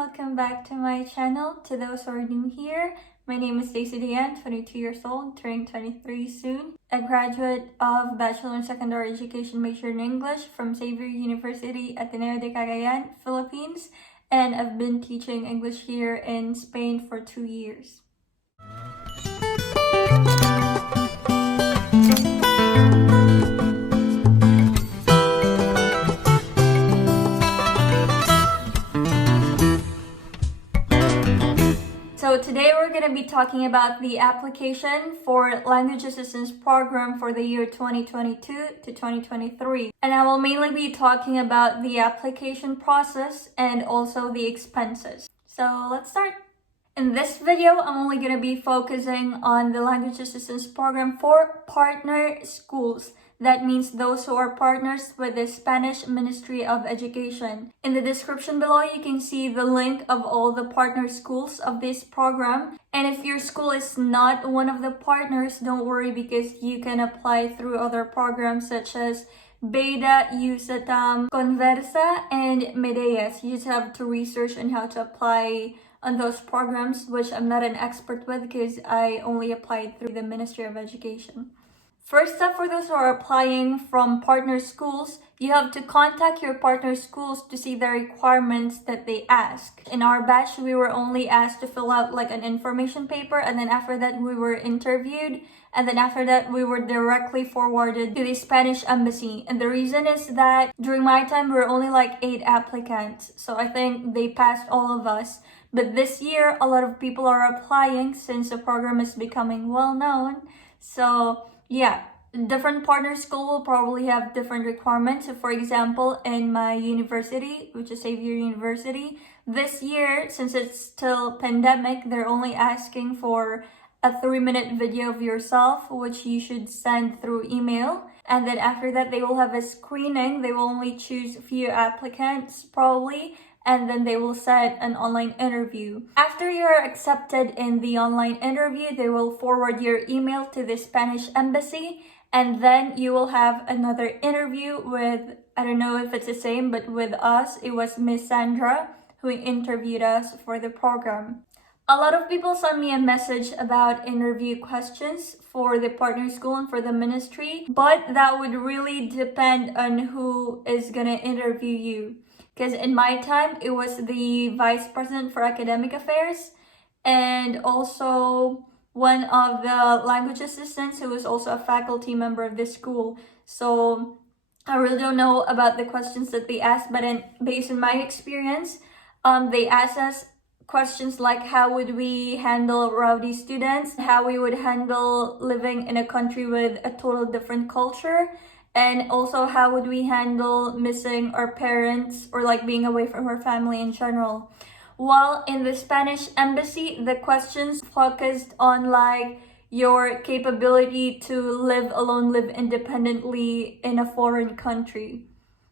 welcome back to my channel. To those who are new here, my name is Stacy Diane, 22 years old, turning 23 soon. A graduate of Bachelor in Secondary Education major in English from Xavier University, Ateneo de Cagayan, Philippines. And I've been teaching English here in Spain for 2 years. So today we're going to be talking about the application for Language Assistance Program for the year 2022 to 2023. And I will mainly be talking about the application process and also the expenses. So let's start. In this video, I'm only going to be focusing on the Language Assistance Program for partner schools. That means those who are partners with the Spanish Ministry of Education. In the description below, you can see the link of all the partner schools of this program. And if your school is not one of the partners, don't worry because you can apply through other programs such as Beta, USATAM, Conversa, and Medeas. You just have to research on how to apply on those programs, which I'm not an expert with because I only applied through the Ministry of Education. First up, for those who are applying from partner schools, you have to contact your partner schools to see the requirements that they ask. In our batch, we were only asked to fill out like an information paper, and then after that we were interviewed, and then after that we were directly forwarded to the Spanish embassy. And the reason is that during my time we were only like 8 applicants, so I think they passed all of us. But this year a lot of people are applying since the program is becoming well known. So yeah, different partner school will probably have different requirements. So for example, in my university, which is Xavier University, this year, since it's still pandemic, they're only asking for a 3-minute video of yourself, which you should send through email. And then after that, they will have a screening. They will only choose a few applicants probably, and then they will set an online interview. After you're accepted in the online interview, they will forward your email to the Spanish embassy, and then you will have another interview with, I don't know if it's the same, but with us, it was Miss Sandra who interviewed us for the program. A lot of people sent me a message about interview questions for the partner school and for the ministry, but that would really depend on who is gonna interview you. Because in my time, it was the Vice President for Academic Affairs and also one of the language assistants who was also a faculty member of this school. So I really don't know about the questions that they asked, but based on my experience, they asked us questions like how would we handle rowdy students, how we would handle living in a country with a total different culture, and also how would we handle missing our parents or like being away from our family in general. While in the Spanish embassy, the questions focused on like your capability to live alone, live independently in a foreign country.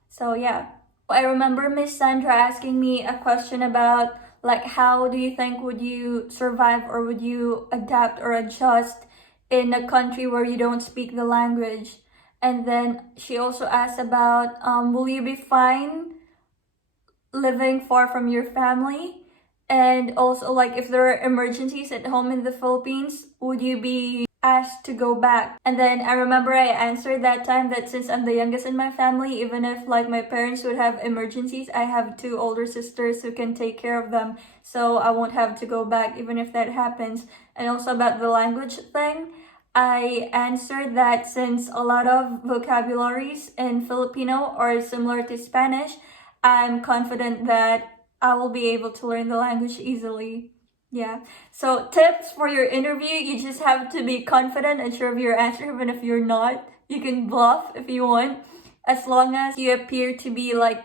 So yeah, I remember Miss Sandra asking me a question about like how do you think would you survive or would you adapt or adjust in a country where you don't speak the language. And then she also asked about, will you be fine living far from your family? And also, like, if there are emergencies at home in the Philippines, would you be asked to go back? And then I remember I answered that time that since I'm the youngest in my family, even if like my parents would have emergencies, I have 2 older sisters who can take care of them. So I won't have to go back even if that happens. And also about the language thing, I answered that since a lot of vocabularies in Filipino are similar to Spanish, I'm confident that I will be able to learn the language easily. Yeah. So tips for your interview, you just have to be confident and sure of your answer, even if you're not. You can bluff if you want, as long as you appear to be like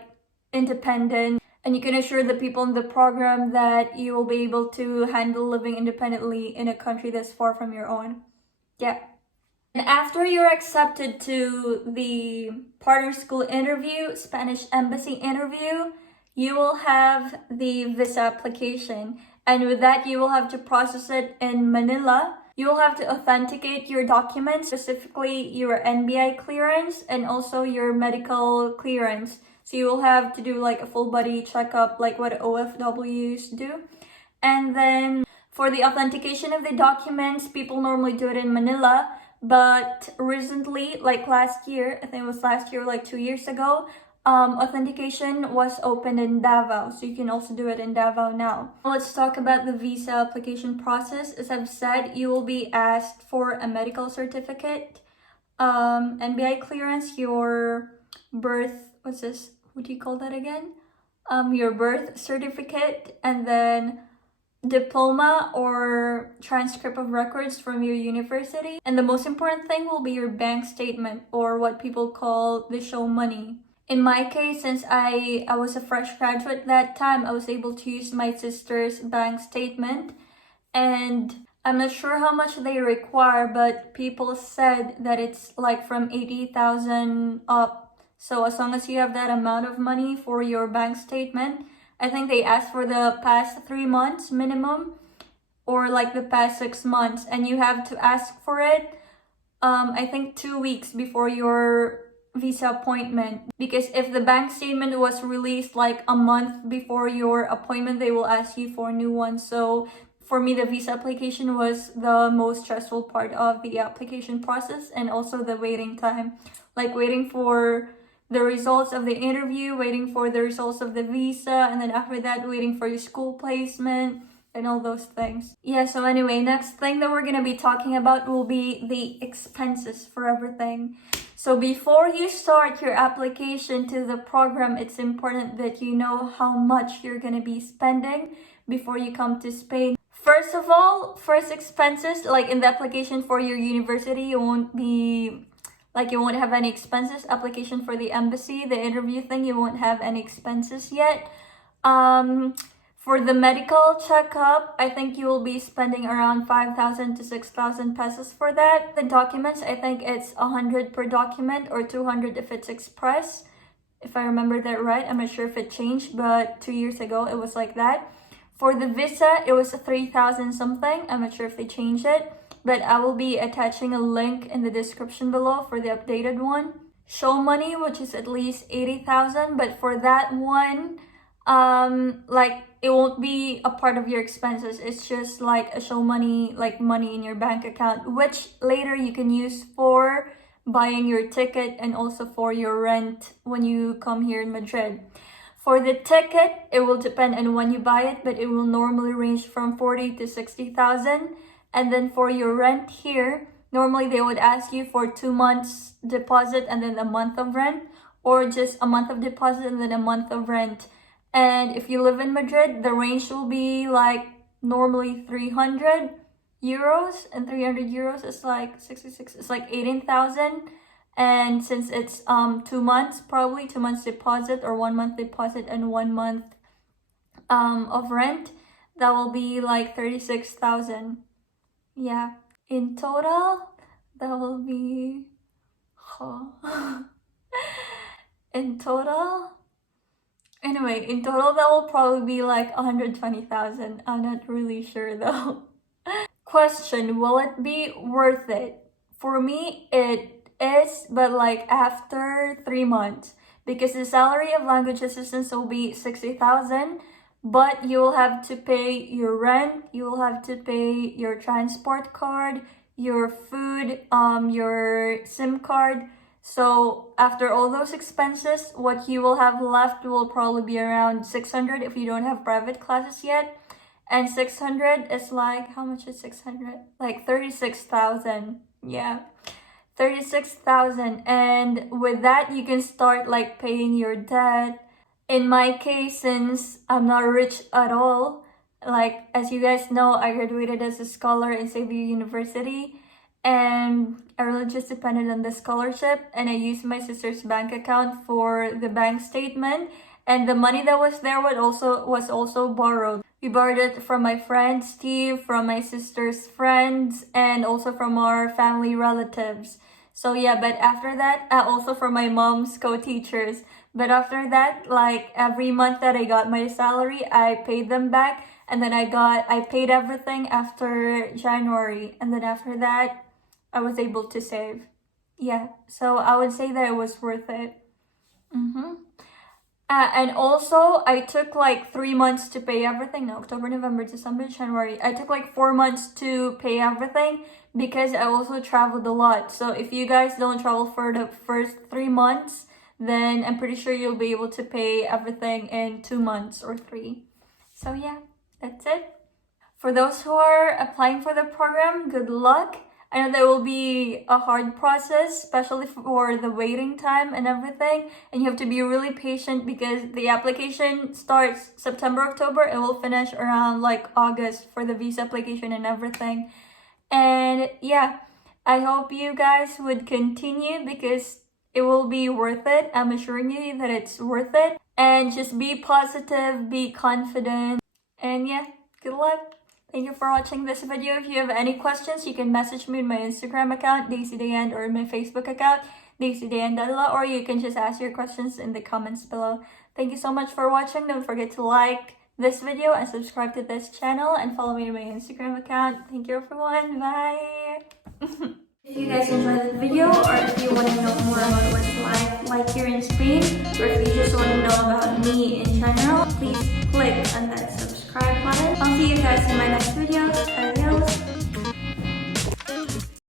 independent and you can assure the people in the program that you will be able to handle living independently in a country that's far from your own. Yeah. And after you're accepted to the partner school interview, Spanish embassy interview, you will have the visa application. And with that, you will have to process it in Manila. You will have to authenticate your documents, specifically your NBI clearance and also your medical clearance. So you will have to do like a full body checkup like what OFWs do. And then for the authentication of the documents, people normally do it in Manila. But recently, like last year, I think it was last year, like 2 years ago, authentication was opened in Davao. So you can also do it in Davao now. Let's talk about the visa application process. As I've said, you will be asked for a medical certificate, NBI clearance, your birth, what's this? What do you call that again? Your birth certificate, and then diploma or transcript of records from your university. And the most important thing will be your bank statement, or what people call the show money. In my case, since I was a fresh graduate that time, I was able to use my sister's bank statement, and I'm not sure how much they require, but people said that it's like from 80,000 up. So as long as you have that amount of money for your bank statement, I think they asked for the past 3 months minimum, or like the past 6 months, and you have to ask for it, I think 2 weeks before your visa appointment, because if the bank statement was released like a month before your appointment, they will ask you for a new one. So for me, the visa application was the most stressful part of the application process, and also the waiting time, like waiting for the results of the interview, waiting for the results of the visa, and then after that waiting for your school placement and all those things. Yeah, so anyway, next thing that we're gonna be talking about will be the expenses for everything. So before you start your application to the program, it's important that you know how much you're gonna be spending before you come to Spain. First of all, first expenses, like in the application for your university, you won't have any expenses. Application for the embassy, the interview thing, you won't have any expenses yet. For the medical checkup, I think you will be spending around 5,000 to 6,000 pesos for that. The documents, I think it's 100 per document, or 200 if it's express. If I remember that right, I'm not sure if it changed, but 2 years ago it was like that. For the visa, it was 3,000 something. I'm not sure if they changed it, but I will be attaching a link in the description below for the updated one. Show money, which is at least 80,000, but for that one, like it won't be a part of your expenses. It's just like a show money, like money in your bank account, which later you can use for buying your ticket and also for your rent when you come here in Madrid. For the ticket, it will depend on when you buy it, but it will normally range from 40 to 60,000. And then for your rent here, normally they would ask you for 2 months deposit and then a month of rent, or just a month of deposit and then a month of rent. And if you live in Madrid, the range will be like normally 300 euros, and 300 euros is like 66, it's like 18,000. And since it's 2 months, probably 2 months deposit, or 1 month deposit and 1 month of rent, that will be like 36,000. Yeah, in total that will be in total that will probably be like 120,000. I'm not really sure though. Question: will it be worth it? For me, it is, but like after 3 months, because the salary of language assistants will be 60,000, but you will have to pay your rent, you will have to pay your transport card, your food, your SIM card. So after all those expenses, what you will have left will probably be around 600 if you don't have private classes yet. And 600 is like, how much is 600? Like 36,000. Yeah, 36,000. And with that, you can start like paying your debt. In my case, since I'm not rich at all, like as you guys know, I graduated as a scholar in Xavier University, and I really just depended on the scholarship, and I used my sister's bank account for the bank statement, and the money that was there was also borrowed. We borrowed it from my friend Steve, from my sister's friends, and also from our family relatives. So yeah, but after that, also from my mom's co-teachers. But after that, like every month that I got my salary, I paid them back, and then I paid everything after January, and then after that, I was able to save. Yeah, so I would say that it was worth it. And also, I took like 3 months to pay everything. No, October, November, December, January. I took like 4 months to pay everything because I also traveled a lot. So if you guys don't travel for the first 3 months, then I'm pretty sure you'll be able to pay everything in 2 months or 3. So yeah, that's it. For those who are applying for the program, good luck. I know there will be a hard process, especially for the waiting time and everything. And you have to be really patient because the application starts September, October, and will finish around like August for the visa application and everything. And yeah, I hope you guys would continue because it will be worth it. I'm assuring you that it's worth it. And just be positive, be confident. And yeah, good luck. Thank you for watching this video. If you have any questions, you can message me in my Instagram account, DaisyDayan, or my Facebook account, DaisyDayan, or you can just ask your questions in the comments below. Thank you so much for watching. Don't forget to like this video and subscribe to this channel and follow me on my Instagram account. Thank you everyone. Bye! If you guys enjoyed the video, or if you want to know more about what's like here in Spain, or if you just want to know about me in general, please click on that subscribe button. I'll see you guys in my next video.